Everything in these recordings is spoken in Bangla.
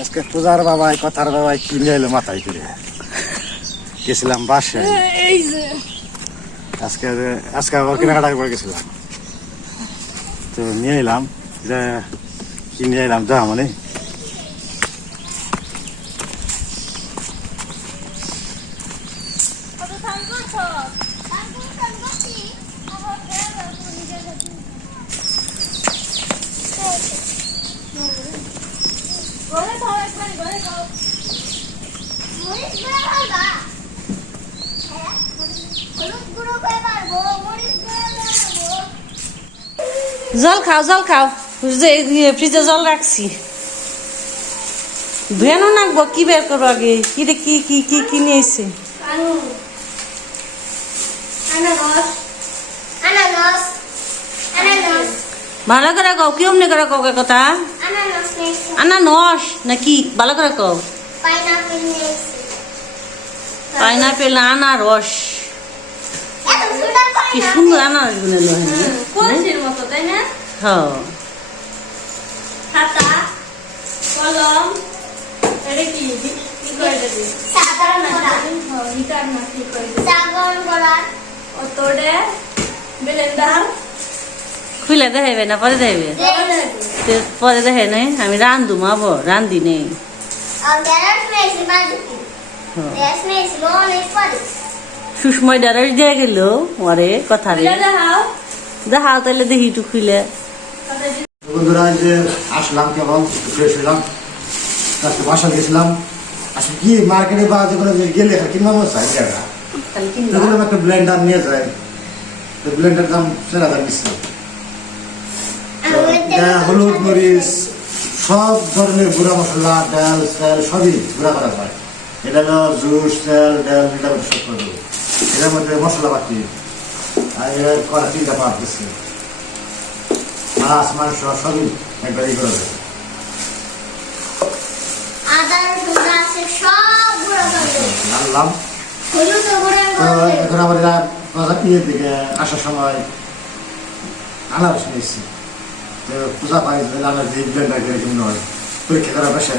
আজকে পূজার বাবাই কথার বাবাই কিনে এলো মাথায় করে? গেছিলাম বাসে। আজকে আজকে আবার কেনাকাটা করে গেছিলাম। তো নিয়ে এলাম। যে কিনে এলাম যা মানে কত ধান করছ ধান করছি ধান করছি আমার ফেরা করব নিজের কাছে ঘরে খাও একবার ঘরে খাও মরিচ গুঁড়ো খাবা হ্যাঁ হলুদ গুঁড়ো করে পারব মরিচ গুঁড়ো করে পারব জল খাও জল খাও। যে ইয়ে, ফ্রিজে জল রাখছি। ভেনো নাকবো কি বের করব আগে? কি রে কি কি কি কি নিয়েছে আনারস আনারস আনারস ভালো করে কও কি অমনি করে কও কথা? আনা নস নাকি? ভালো করে কও। পাইনাপেল নিয়েছি পাইনাপেল আনা রস এত সুন্দর কি সুন্দর আনারসগুলো হ্যাঁ কলসির মতো তাই না? হ্যাঁ। খাতা কলম এটা কি? কি করে দিবি সাধারণ করা হিটার না কি করে দিবি সাধারণ করা অতডে ব্লেন্ডার খুলে দেখাইবে না পরে দেখাইবে? পরে দেখে নাই আমি রান্ধু মাবো রান্ধি নেই। হ্যাঁ। সুষময় ডারাস দিয়ে গেল ওরে কথা রে। দেখাও। তাহলে দেখি একটু খুলে বন্ধুরা যে আসলাম কেবল ফ্রেশ হলাম আজকে বাসা গেছিলাম। আসলে কি মার্কেটে বা যে কোনো জিনিস গেলে কিনবা মনে চাই জায়গা? তখন একটা ব্লেন্ডার নিয়ে যাই তো ব্লেন্ডার দাম চার হাজার নিচ্ছে। তো হলুদ মরিচ সব ধরনের গুঁড়া মশলা ডাল তেল সবই গুঁড়া করা যায় এটা হলো জুস তেল ডাল এটা সব করে এটার মধ্যে মশলা বাটি আর এর করা চিন্তা পাওয়া দিচ্ছে। মাছ মাংস সবই একবার ই করে দেবো আনলাম। তো এখন আমার ইয়ের দিকে আসার সময় আনারস নিয়েছি। তো পূজা পাই যে আনারস দিয়ে ব্লেন্ডার করে কিনে হয়। পরীক্ষা করার বিষয়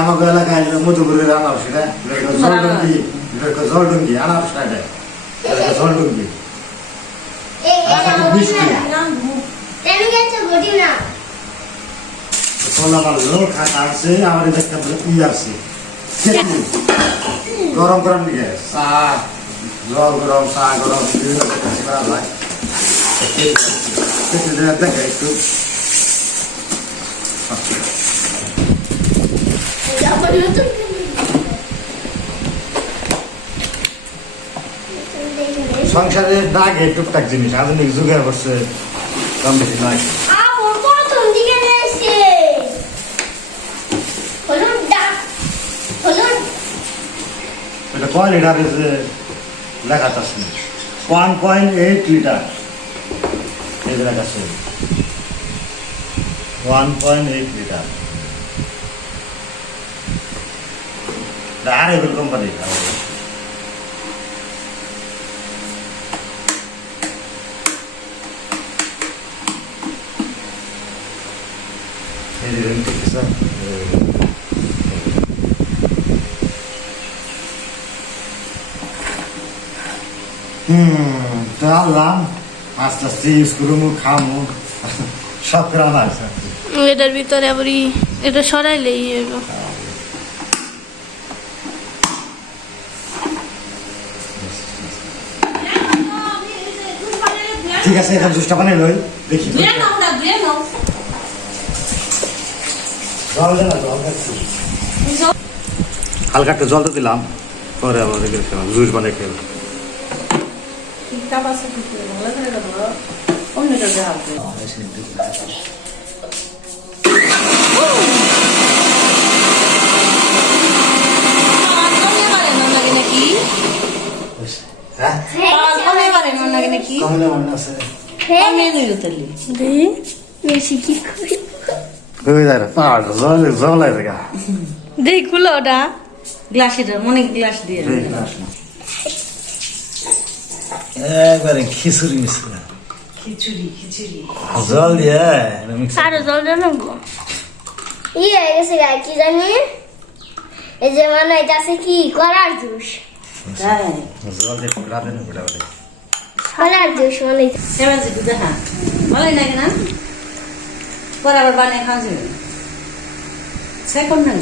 আমাকে এলাকায় মধুপুরের আনারস এটা? এটা জলডুঙ্গি। জলডুঙ্গি আনারস না এটা? এটা জলডুঙ্গি। আচ্ছা, মিষ্টি। সোলা আমার লোক হাত আসছে আমার দেখতে ই আসছে গরম গরম দিকে চা জল গরম চা গরম বিভিন্ন দেখে একটু এটা হলুদ সংসারে দাগে টুকটাক জিনিস আধুনিক যুগের বসে কম বেশি নয়। এটা কয় লিটার লেখা আছে ওয়ান পয়েন্ট এইট লিটার। লেখা আছে। One point eight litre. আর এগুলো কোম্পানি হুম তো আনলাম আস্তে আস্তে ইউজ করব খামো। সব রান্না আছে। এটার ভিতরে আবার এটা সরাইলেই ঠিক আছে এখন জুসটা বানিয়ে লই দেখি। জল দে না জল দে। হালকা একটু জল তো দিলাম পরে আবার খেলাম জুস বানিয়ে খেলাম হ্যাঁ কমলে জল জল আছে গা ওটা। গ্লাসের অনেক গ্লাস দিয়ে। এই গ্লাস না। একবারে খিচুড়ি মিশ্রা খিচুড়ি খিচুড়ি। জল দিয়ে আরও জল জানাব ইয়ে গেছে গায়ে কি জানি? এই যে মানে এটা আছে কি কলার জুস। জল দিয়ে ফুটা দেন ফুটা জুস দেখা না পরে আবার বানিয়ে খাওয়া যাবে সেকন্ড না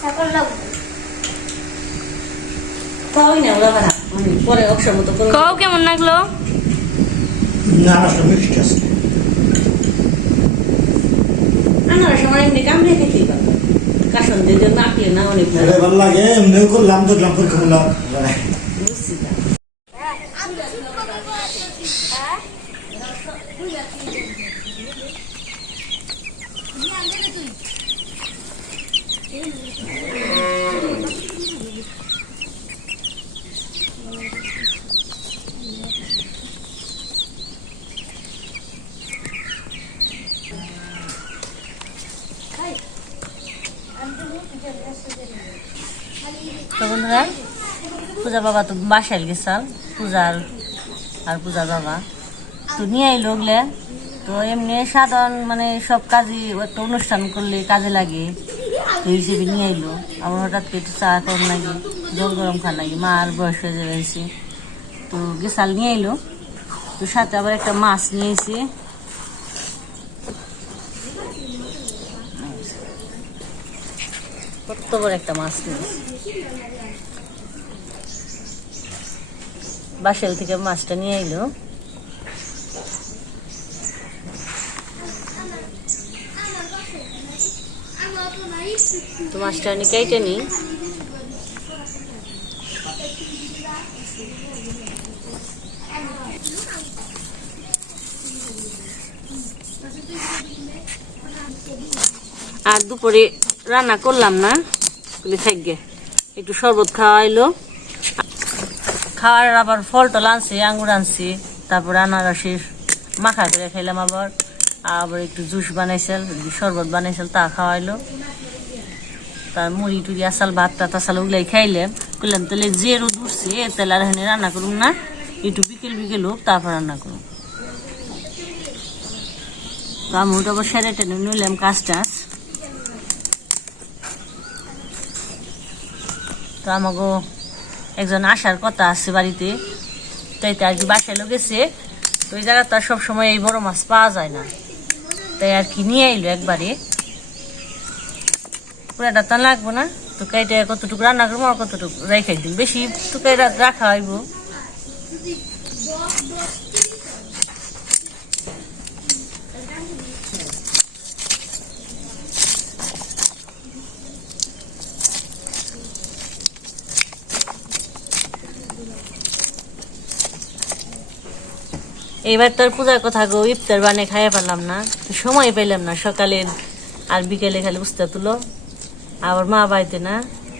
সকল লাগবে খাওয়াই না ওরা ভাড়া পরে অবসর মতো করে কও কেমন লাগল না আসলে মিষ্টি আছে আনারস আমার এমনি কামড়ে খেতেই পারব কাসন যে মাখলে না অনেক ভালো লাগে এমনিও করলাম দেখলাম পরীক্ষা করলাম বুঝছি না। তো বন্ধুরা, পূজা বাবা তো বাসায় গেছাল, পূজার আর পূজার বাবা। তো নিয়ে আইলো তো এমনি সাধারণ মানে সব কাজই একটা অনুষ্ঠান করলে কাজে লাগে। তো হিসেবে নিয়ে আইলো। আমার হঠাৎ একটু চা কম লাগে, জল গরম খান লাগে, মা আর বয়স হয়ে যাবে তো গেছাল নিয়ে আইলো। তো সাথে আবার একটা মাছ নিয়ে এসে কত বড় একটা মাছ নিয়ে বাসেল থেকে মাছটা নিয়ে এলো। তো মাছটা আমি কেটে নিই। আর দুপুরে রান্না করলাম না। থাকবে। একটু শরবত খাওয়াইলো। খাওয়ার আবার ফল টল আনছি, আঙ্গুর আনছি, তারপর আনারসের মাখা করে খাইলাম আবার। আবার একটু জুস বানাইছিল শরবত বানাইছিল, তা খাওয়াইলো। তার মুড়ি টুড়ি আসাল ভাত টাত আসাল ওগুলাই খাইলাম করলাম তাহলে যে রোদ উঠছে তাহলে আর এখানে রান্না করুন না। একটু বিকেল বিকেল হোক, তারপর রান্না করুন আমি ওটা আবার সেরে টেনে নিলাম কাজ টাজ তো আমাকে একজন আসার কথা আছে বাড়িতে। তাই তো আর কি বাসায় লোক গেছে। তো ওই জায়গাটা সব সময় এই বড় মাছ পাওয়া যায় না। তাই আর কি নিয়ে আইলো একবারে। পুরাটা তো লাগবো না। তো কাইটা কতটুকু রান্না করব আর কতটুকু রেখে দিন বেশি টুকাই রাখা হইব। এইবার তোর পূজার কথা গো, ইফতার বানিয়ে খাইয়ে পারলাম না। সময় পেলাম না, সকালে আর বিকেলে খালি বুঝতে তুলো। আবার মা বাড়িতে না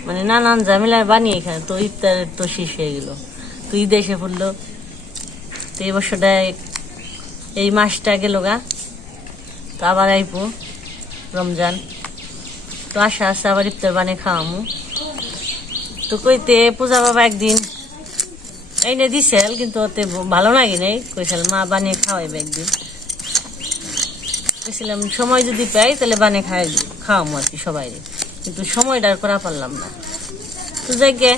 মানে নানান ঝামেলা বানিয়ে এখানে তো ইফতার তো শেষ হয়ে গেল। তো ঈদ এসে পড়ল তো এই বছরটা, এই মাসটা গেল গা। তো আবার আইবো, রমজান। তো আশা আছে আবার ইফতার বানিয়ে খাওয়ামু। তো কইতে, পূজা বাবা একদিন এইনে দিছিল কিন্তু ওতে ভালো লাগে নাই। কইছিল, মা, বানিয়ে খাওয়াইবে একদিন কইছিলাম, সময় যদি পাই, তাহলে বানিয়ে খাই, খাওয়ামো আর কি সবাই। কিন্তু সময়টা আর করা পারলাম না। তো যাই গে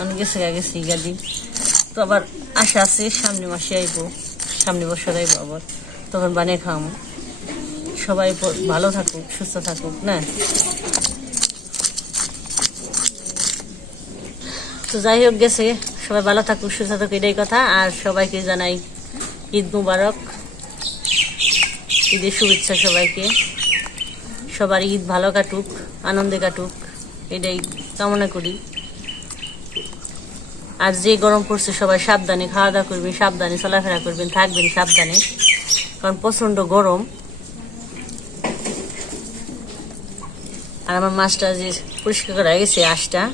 অনেক গেছে গেছি গাদি তো আবার আশা আছে, সামনে মাসে আইবো, সামনে বছর আইবো আবার। তখন বানিয়ে খাওয়ামো। সবাই ভালো থাকুক, সুস্থ থাকুক, না? তো যাই হোক, গেছে সবাই ভালো থাকুক সুস্থ থাকুক এটাই কথা। আর সবাইকে জানাই ঈদ মুবারক। ঈদের শুভেচ্ছা সবাইকে। সবার ঈদ ভালো কাটুক, আনন্দে কাটুক, এটাই কামনা করি। আর যে গরম পড়ছে, সবাই সাবধানে খাওয়া দাওয়া করবেন, সাবধানে চলাফেরা করবেন, থাকবেন সাবধানে। কারণ প্রচণ্ড গরম। আর আমার মাছটা যে পরিষ্কার করা গেছে, আঁশটা।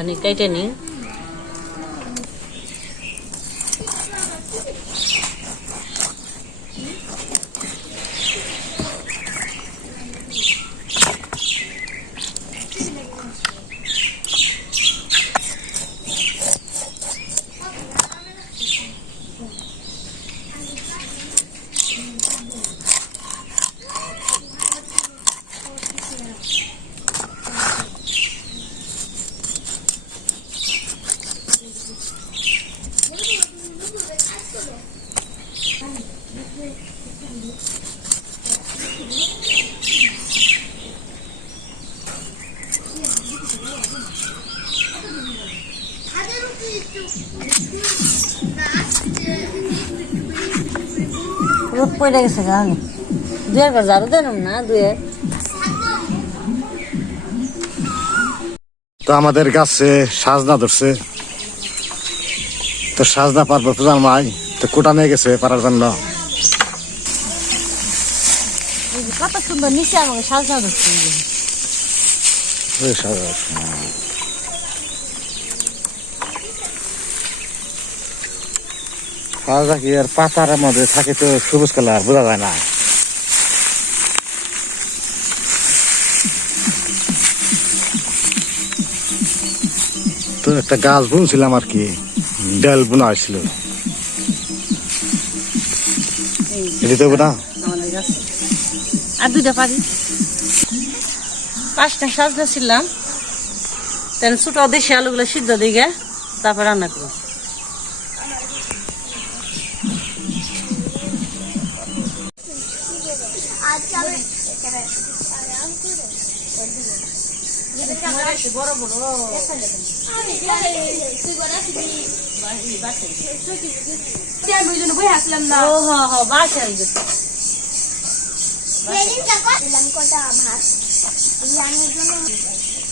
আমি কেটে নিই রোদ পড়ে গেছে গান ঝাড়ু দেন না দুয়ে তো আমাদের গাছে সাজনা ধরছে। তো সাজনা পারব পূজার মাই তো কোটা নিয়ে গেছে পারার জন্য। কত সুন্দর নিচে আমাকে সাজনা ধরছে সাজনা। পাতার মধ্যে থাকে তো সবুজ কালার, বোঝা যায় না। তো একটা গাছ বুনছিলাম আর কি, ডেল বোনা হয়েছিল। এটি আর দুইটা পারি। পাঁচটা সাজনা ছিলাম। তেন ছোট, দেশি আলুগুলো সিদ্ধ দিকে, তারপর রান্না করো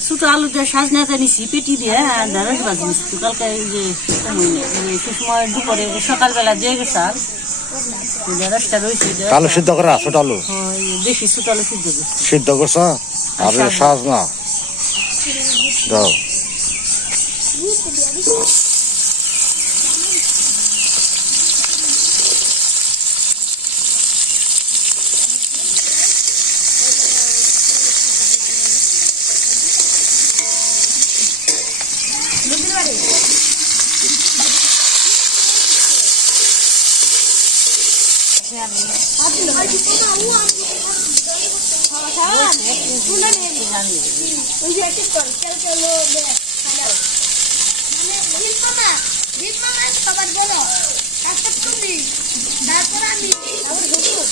ছোট আলু দিয়ে সাজনাতে নিছি পেটি দিয়ে আর ঢেঁড়স ভাজি নিছি তো কালকে এই যে এই সময় দুপুরে সকালবেলা দিয়ে গেছে আর ঢেঁড়সটা রয়েছে আলু সিদ্ধ করা ছোট আলু হ্যাঁ, দেশি ছোট আলু সিদ্ধ সিদ্ধ করছ আর সাজ না Tchau. Aqui toda a rua, সবার জন্য একটা তুমি তারপর আমি তারপর ঘুরবো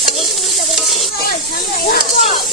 তারপর তুমি তারপর হয় ঠান্ডা আমি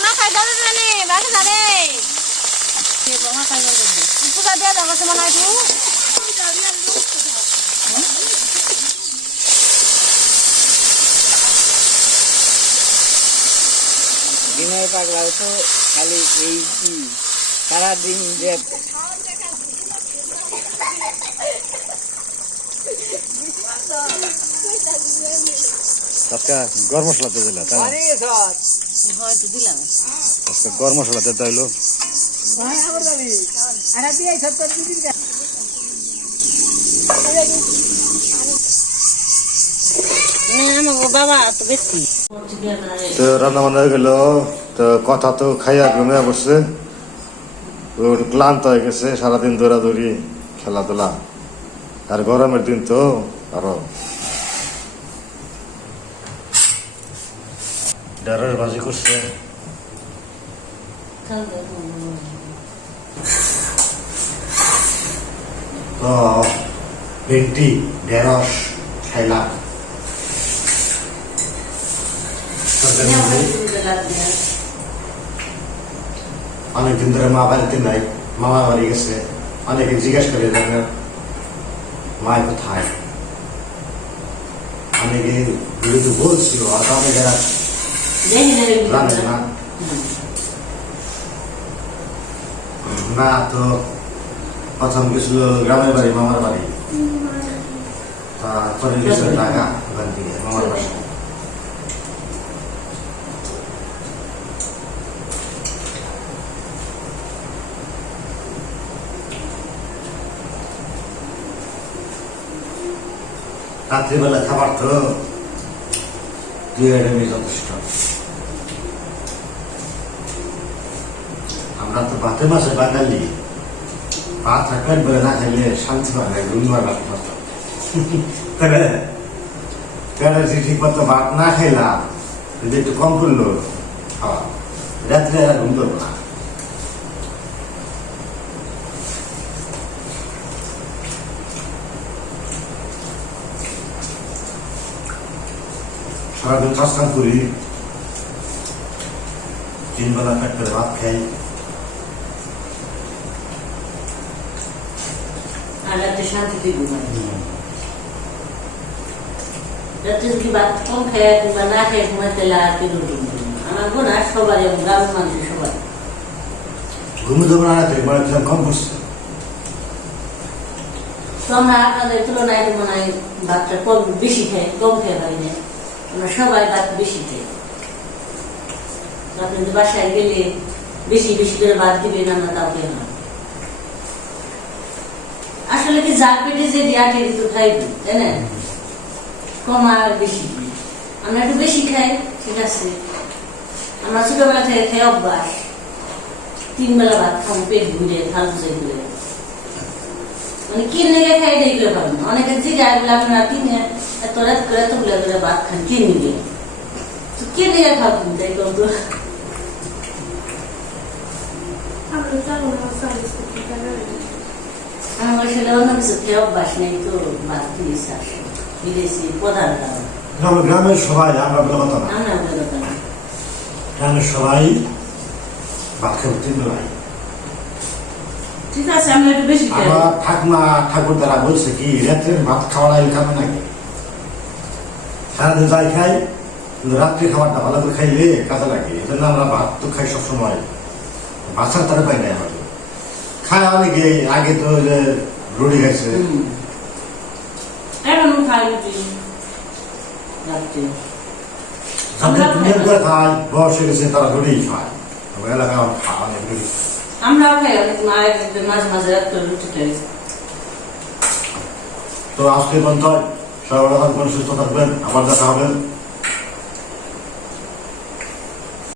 দিনের পাগলাও তো খালি এই কি সারাদিন যে গরম মশলা দিয়ে দিলা তাই আজকে গরম মশলা দিয়ে দিলো তো রান্না বান্না হয়ে গেল, তো কথা তো খাইয়া ঘুমিয়ে বসছে ক্লান্ত হয়ে গেছে, সারাদিন দৌড়াদৌড়ি, খেলাধুলা। আর গরমের দিন তো আরও ডারের ভাজি করছে তো ভেন্ডি ঢেঁড়স খাইলাম অনেকদিন ধরে মা বাড়িতে নাই মামা বাড়ি গেছে অনেকে জিজ্ঞেস করে দেখেন মা কোথায় অনেকে বিরুদ্ধে বলছিল răng mặt na to patham kisu grame bari mamar bari ta kore kisu laga ganti mamar bari রাত্রিবেলা খাবার তো দুই আইটেমই যথেষ্ট আমরা তো ভাতে মাসে বাঙালি ভাত পেট বলে না খাইলে শান্তি পায় না রুমবার ভাত মতো পেটে যদি ঠিক মতো ভাত না খাইলাম যদি একটু কম করল খাওয়া রাত্রে আর ঘুম করব না সারাদিন কাজ করি তিন বেলা পেট ভাত খাই রাতে শান্তিতে ভাত কম খায় কিংবা না খায় কেন আমার বোন আর সবাই এবং গ্রামের মানুষ সবাই। ঘুমে দেবো না রাতে মানে তুমি কম করছে। তো আমরা আপনাদের তুলনায় মনে হয় ভাতটা কম বেশি খাই কম খেয়ে পারি না। আমরা সবাই ভাত বেশি খাই। তো আপনি যদি বাসায় গেলে বেশি বেশি করে ভাত দিবেন আমরা তাও খেয়ে না। আসলে কি যার পেটে যে দেয়াকে দিত খাইবি তাই না কম আর বেশি আমরা একটু বেশি খাই ঠিক আছে আমরা ছোটবেলা থেকে খেয়ে অভ্যাস তিন বেলা ভাত খাম পেট ঘুরে থাল বুঝে ঘুরে মানে কি লেগে খাই দেখলে পারেন অনেকে জিগায় বলে আপনারা কিনে এত রাত করে এত বলে করে ভাত খান কে নিবে তো কে লেগে খাবেন তাই কিন্তু আমরা চালু না সার্ভিস করতে পারি আমার আসলে অন্য কিছু খেয়ে অভ্যাস নেই তো ভাত কিনেছি আসে বিদেশি প্রধান কারণ। গ্রামের সবাই আমরা বলে কথা না। গ্রামের সবাই ভাত খাব তিন বেলায় ঠিক আছে আমরা একটু বেশি আমার ঠাকুমা ঠাকুর দ্বারা বলছে কি রাত্রে ভাত খাওয়ার আগে খাবে নাকি? সারাদিন যাই খাই খাবারটা ভালো করে খাইলে কাজে লাগে। এই জন্য আমরা ভাত তো খাই সবসময়। বাচ্চার তারা পাই না আমাদের। খায় অনেকে আগে তো রুটি খাইছে। এখন খাই রুটি। রাত্রে। যাদের দুনিয়ার করে খায় বয়স হয়ে গেছে তারা রুটি খায়। তবে এলাকায় আমার খাওয়া অনেক রুটি। আমরাও খাই অনেক মাঝে মাঝে রুটি খাই তো আজকে পর্যন্ত সবাই সুস্থ থাকবেন আবার দেখা হবে।